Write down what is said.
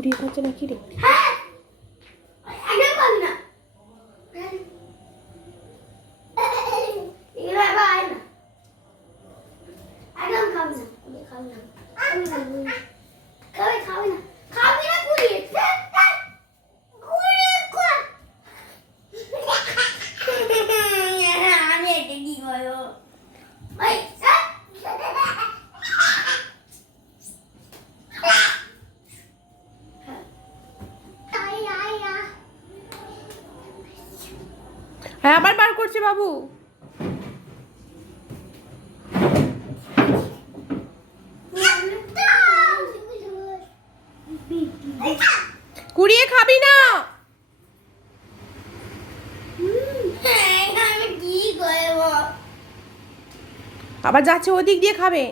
কুড়িয়ে খাচ্ছে না কি রে? হ্যাঁ আবার বার করছে বাবু। কুড়িয়ে খাবি না। আবার যাচ্ছে ওদিক দিয়ে খাবে।